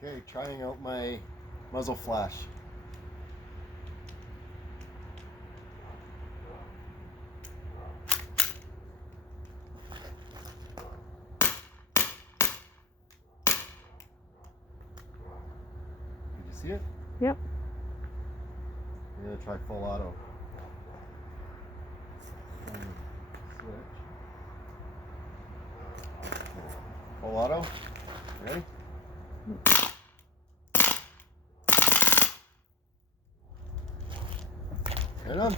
Okay, trying out my muzzle flash. Did you see it? Yep. I'm gonna try full auto. Switch. Full auto. Ready? Right on.